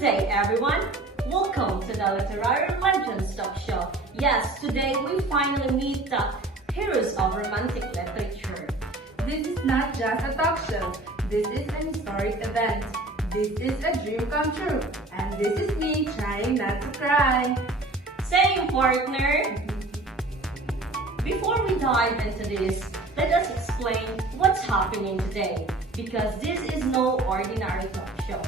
day, everyone! Welcome to the Literary Legends Talk Show. Yes, today we finally meet the heroes of romantic literature. This is not just a talk show. This is an historic event. This is a dream come true. And this is me trying not to cry. Same, partner! Before we dive into this, let us explain what's happening today, because this is no ordinary talk show.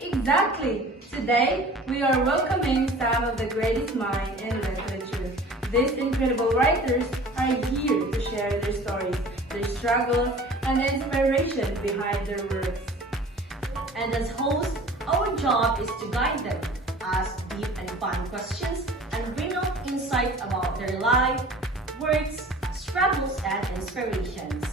Exactly. Today, we are welcoming some of the greatest minds in literature. These incredible writers are here to share their stories, their struggles, and the inspiration behind their works. And as hosts, our job is to guide them, ask deep and fun questions, and bring out insights about their life, works, struggles, and inspirations.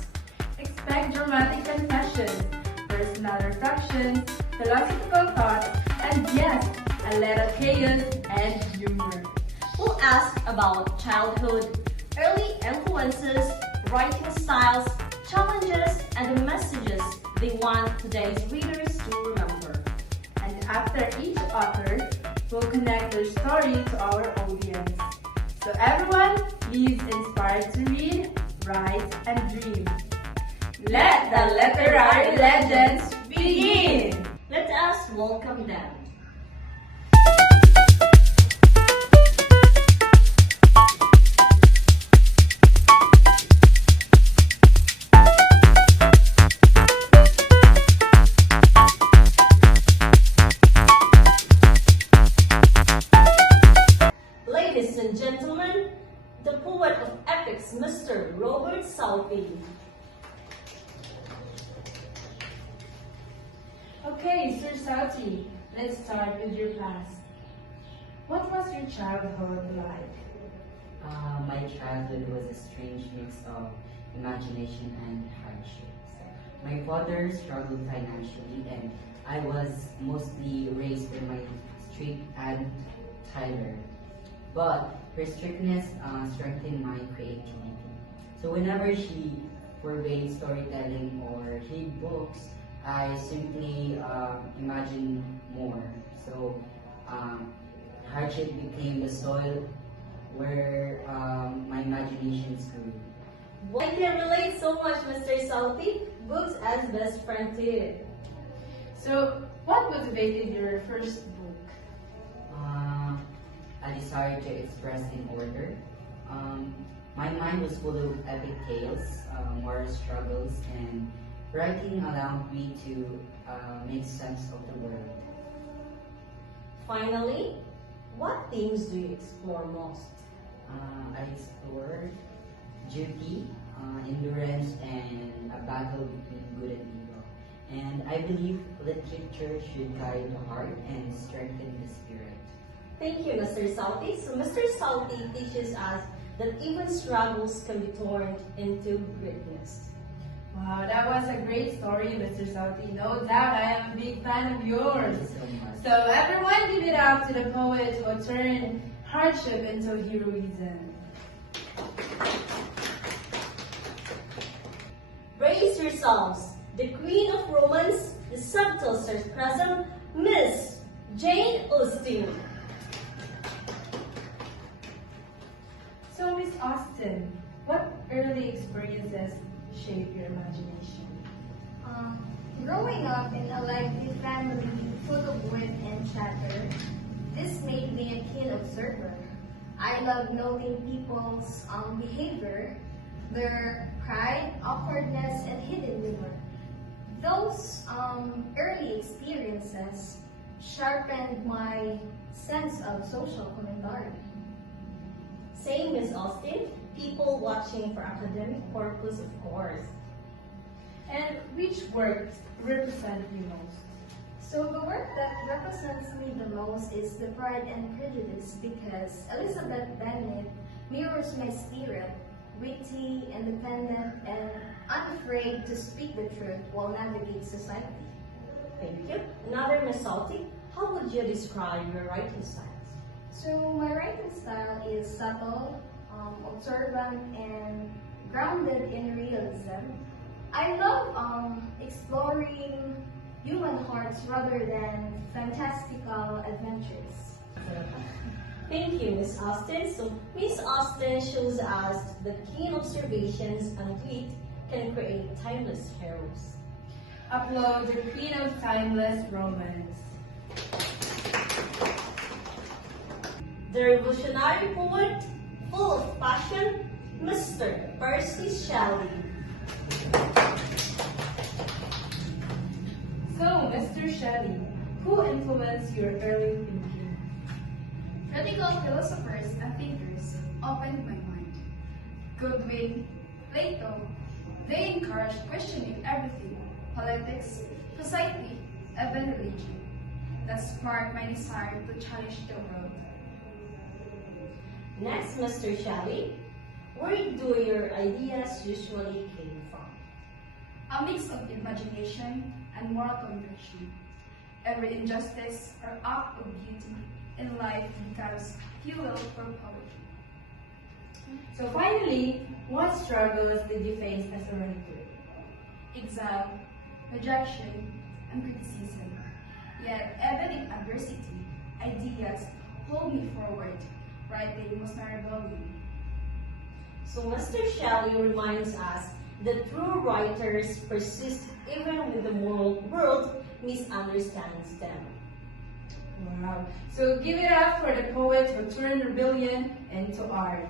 Expect dramatic confessions, personal reflections, philosophical thoughts, and yes, a little chaos and humor. We'll ask about childhood, early influences, writing styles, challenges, and the messages they want today's readers to remember. And after each author, will connect their story to our audience. So everyone, please inspired to read, write, and dream. Let the literary legends begin! Let us welcome them. Ladies and gentlemen, the poet of epics, Mr. Robert Southey. Okay, Sir Southey, let's start with your past. What was your childhood like? My childhood was a strange mix of imagination and hardships. My father struggled financially, and I was mostly raised by my strict Aunt Tyler. But her strictness strengthened my creativity. So whenever she forbade storytelling or read books, I simply imagine more. So hardship became the soil where my imaginations grew. I can relate so much, Mr. Southey. Books as best friend too. So, what motivated your first book? A desire to express in order. My mind was full of epic tales, moral struggles, and writing allowed me to make sense of the world. Finally, what themes do you explore most? I explored duty, endurance, and a battle between good and evil. And I believe literature should guide the heart and strengthen the spirit. Thank you, Mr. Southey. So Mr. Southey teaches us that even struggles can be turned into greatness. Wow, that was a great story, Mr. Southey. No doubt I am a big fan of yours. Thank you so much. So everyone give it up to the poet who turned hardship into heroism. Brace yourselves. The queen of romance, the subtle sarcasm, Miss Jane Austen. So, Miss Austen, what early experiences shaped your imagination? Growing up in a lively family full of wit and chatter, this made me a keen observer. I love noting people's behavior, their pride, awkwardness, and hidden humor. Those early experiences sharpened my sense of social commentary. Same, Miss Austen. People watching for academic purpose, of course. And which work represented you most? So the work that represents me the most is The Pride and Prejudice because Elizabeth Bennet mirrors my spirit, witty, independent, and unafraid to speak the truth while navigating society. Thank you. Another Miss Southey. How would you describe your writing styles? So my writing style is subtle, observant, and grounded in realism. I love exploring human hearts rather than fantastical adventures. Thank you, Miss Austin. So, Miss Austin shows us that keen observations and wit can create timeless heroes. Applaud the queen of timeless romance. The revolutionary poet, full of passion, Mr. Percy Shelley. So, Mr. Shelley, who influenced your early thinking? Critical philosophers and thinkers opened my mind. Goodwin, Plato, they encouraged questioning everything, politics, society, even religion. That sparked my desire to challenge the world. Next, Mr. Shelley, where do your ideas usually came from? A mix of imagination and moral conviction. Every injustice or act of beauty in life becomes fuel for poetry. So finally, what struggles did you face as a writer? Exile, rejection, and criticism. Yet, even in adversity, ideas hold me forward. Writing was my rebellion. So Mr. Shelley reminds us that true writers persist even when the moral world misunderstands them. Wow. So give it up for the poet who turned rebellion into art.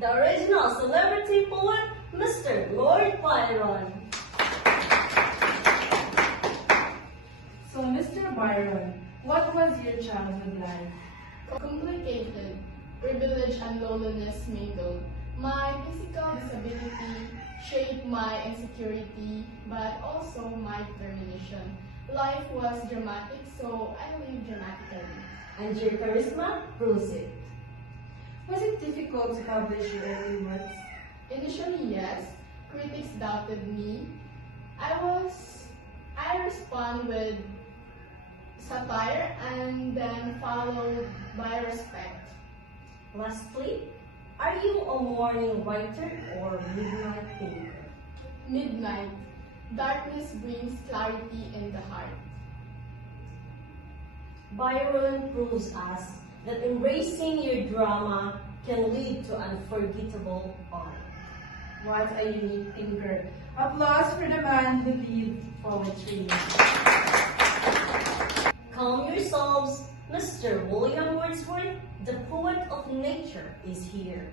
The original celebrity poet, Mr. Lord Byron. So Mr. Byron, what was your childhood like? Complicated, privilege and loneliness mingled. My physical disability shaped my insecurity, but also my determination. Life was dramatic, so I lived dramatically. And your charisma proves it. Was it difficult to publish your early works? Initially, yes, critics doubted me. I respond with satire and then followed by respect. Lastly, are you a morning writer or midnight thinker? Midnight. Darkness brings clarity in the heart. Byron proves us that embracing your drama can lead to unforgettable art. What a unique thinker. Applause for the man who lived poetry. Calm yourselves, Mr. William Wordsworth, the poet of nature, is here.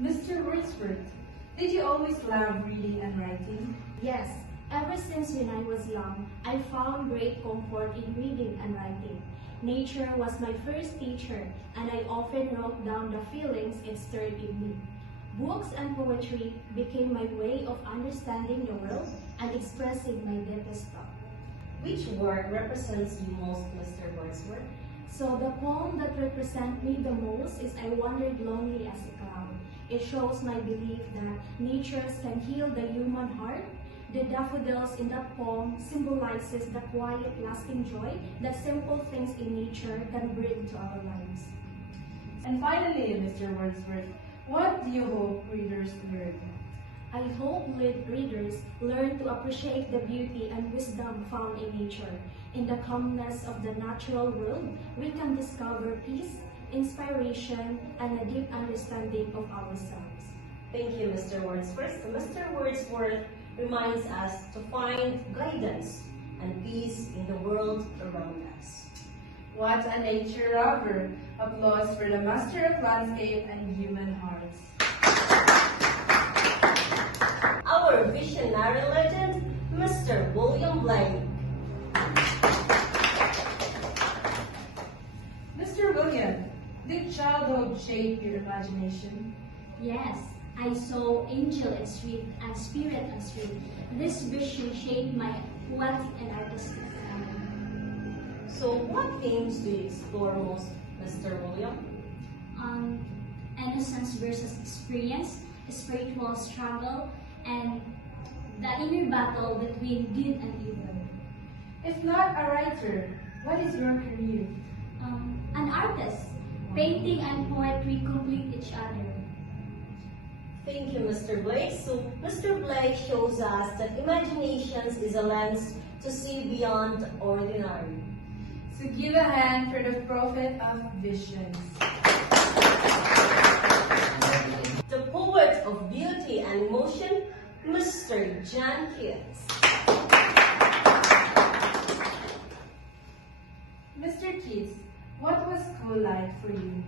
Mr. Wordsworth, did you always love reading and writing? Yes, ever since when I was young, I found great comfort in reading and writing. Nature was my first teacher, and I often wrote down the feelings it stirred in me. Books and poetry became my way of understanding the world and expressing my deepest thought. Which work represents you most, Mr. Wordsworth? So the poem that represents me the most is I Wandered Lonely as a Cloud. It shows my belief that nature can heal the human heart. The daffodils in that poem symbolizes the quiet, lasting joy that simple things in nature can bring to our lives. And finally, Mr. Wordsworth, what do you hope readers learn? I hope readers learn to appreciate the beauty and wisdom found in nature. In the calmness of the natural world, we can discover peace, inspiration, and a deep understanding of ourselves. Thank you, Mr. Wordsworth. So Mr. Wordsworth reminds us to find guidance and peace in the world around us. What a nature lover. Applause for the master of landscape and human hearts. Our visionary legend, Mr. William Blake. Mr. William, did childhood shape your imagination? Yes, I saw angel and sweet and spirit and sweet. This vision shaped my poetic and artistic talent. So what themes do you explore most, Mr. William? Innocence versus experience, spiritual struggle, and the inner battle between good and evil. If not a writer, what is your career? An artist, painting and poetry complete each other. Thank you, Mr. Blake. So, Mr. Blake shows us that imagination is a lens to see beyond the ordinary. So give a hand for the prophet of visions. The poet of beauty and emotion, Mr. John Keats. Mr. Keats, what was school like for you?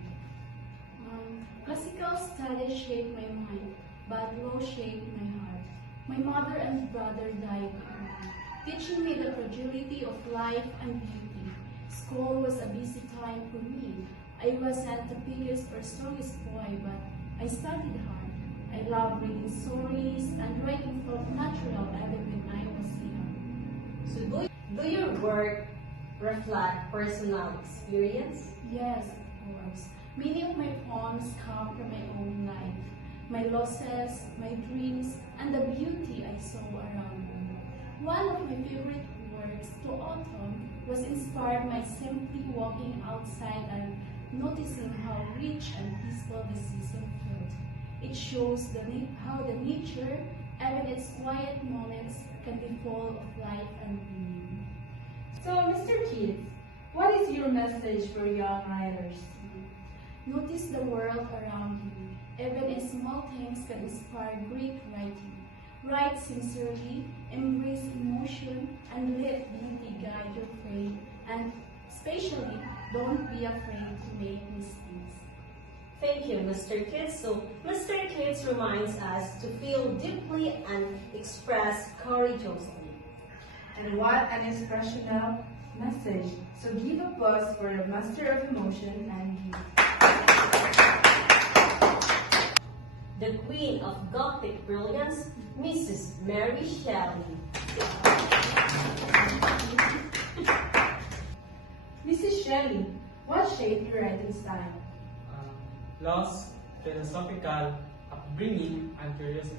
Classical studies shaped my mind, but law shaped my heart. My mother and brother died young, teaching me the fragility of life and beauty. School was a busy time for me. I wasn't the biggest or strongest boy, but I studied hard. I loved reading stories and writing felt natural even when I was young. So, do your work reflect personal experience? Yes, of course. Many of my poems come from my own life, my losses, my dreams, and the beauty I saw around me. One of my favorite works to autumn was inspired by simply walking outside and noticing how rich and peaceful the season felt. It shows how the nature, even its quiet moments, can be full of life and meaning. So, Mr. Keats, what is your message for young writers? Notice the world around you. Even in small things can inspire great writing. Write sincerely, embrace emotion, and let beauty guide your frame. And especially, don't be afraid to make mistakes. Thank you, Mr. Keats. So, Mr. Keats reminds us to feel deeply and express courageously. And what an inspirational message. So give applause for the master of emotion and beauty. The Queen of Gothic Brilliance, Mrs. Mary Shelley. Mrs. Shelley, what shaped your writing style? Loss, philosophical, upbringing, and curiosity.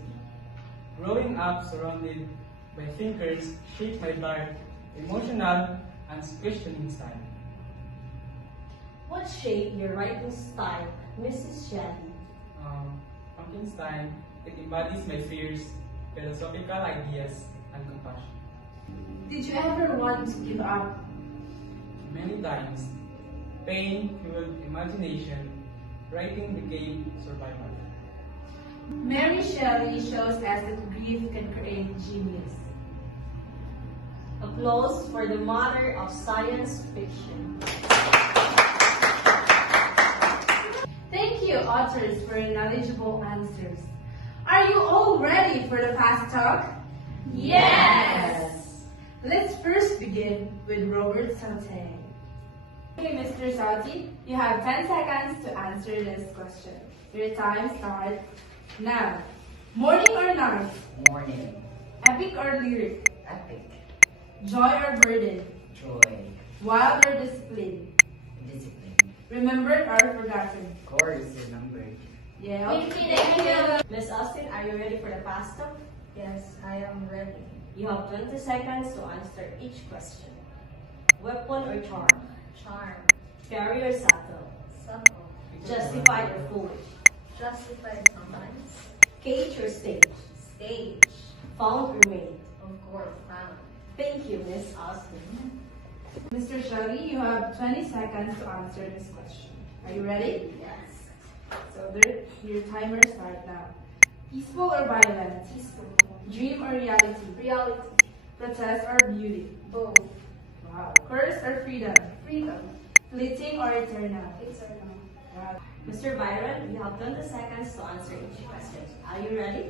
Growing up surrounded by thinkers shaped my dark, emotional, and questioning style. What shaped your writing style, Mrs. Shelley? Frankenstein, it embodies my fears, philosophical ideas, and compassion. Did you ever want to give up? Many times, pain fueled imagination, writing became survival. Mary Shelley shows us that grief can create genius. Applause for the mother of science fiction. Thank you, authors, for your knowledgeable answers. Are you all ready for the fast talk? Yes! Let's first begin with Robert Salte. Okay, Mr. Salte, you have 10 seconds to answer this question. Your time starts now. Morning or night? Morning. Epic or lyric? Epic. Joy or burden? Joy. Wild or discipline? Discipline. Remembered or forgotten? Course remembered. Yeah. Thank you. Miss Austin, are you ready for the fast talk? Yes, I am ready. You have 20 seconds to answer each question. Weapon or charm? Charm. Fairy or subtle? Subtle. Justified or foolish? Justified sometimes. Cage or stage? Stage. Found or made? Of course, found. Thank you, Miss Austin. Mr. Shelley, you have 20 seconds to answer this question. Are you ready? Yes. So your timer starts now. Peaceful or violent? Peaceful. Dream or reality? Reality. Protest or beauty? Both. Wow. Curse or freedom? Freedom. Fleeting or eternal? Eternal. Wow. Mr. Byron, you have 20 seconds to answer each question. Are you ready?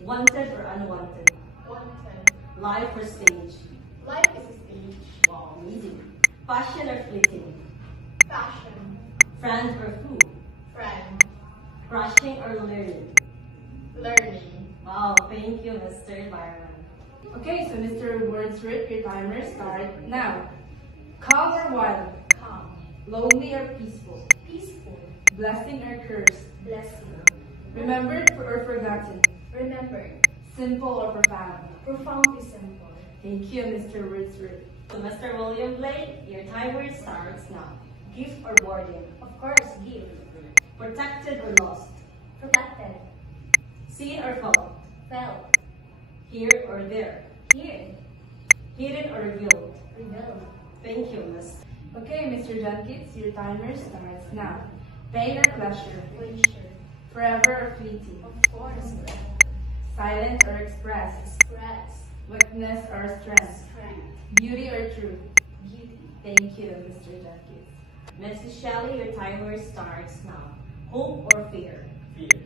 Wanted or unwanted? Wanted. Life or stage? Life is a stage. Wow, easy. Passion or fleeting? Fashion. Friend or food? Friend. Crushing or learning? Learning. Wow, thank you, Mr. Byron. Okay, so Mr. Wordsworth, your timer starts now. Calm or wild? Calm. Lonely or peaceful? Peaceful. Blessing or curse? Blessing. Remembered or forgotten? Remembered. Simple or profound? Profoundly simple. Thank you, Mr. Wordsworth. So, Mr. William Blake, your timer starts now. Gift or boarding? Of course, give. Protected or lost? Protected. Seen or felt? Felt. Here or there? Here. Hidden or revealed? Revealed. Thank you, Miss. Okay, Mr. Junkins, your timer starts now. Pain or pleasure? Pleasure. Forever or fleeting? Of course. Silent or express? Express. Weakness or strength? Strength. Beauty or truth? Beauty. Thank you, Mr. Junkins. Mrs. Shelley, your timer starts now. Hope or fear? Fear.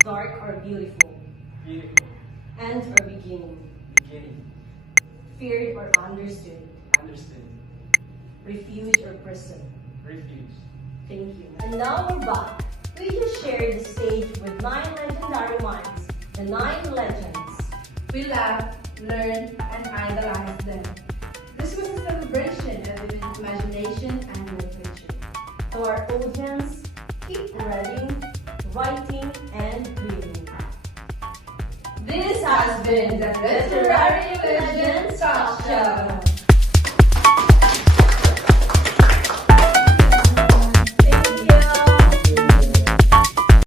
Dark or beautiful? Beautiful. End or beginning? Beginning. Feared or understood? Understood. Refuge or prison? Refuge. Thank you. And now we're back. We just shared the stage with 9 legendary minds, the 9 legends. We laugh, learn, and idolize them. This was a celebration of imagination and literature. To our audience, keep reading, writing, and reading. This has been the Literary Legends Talk Show.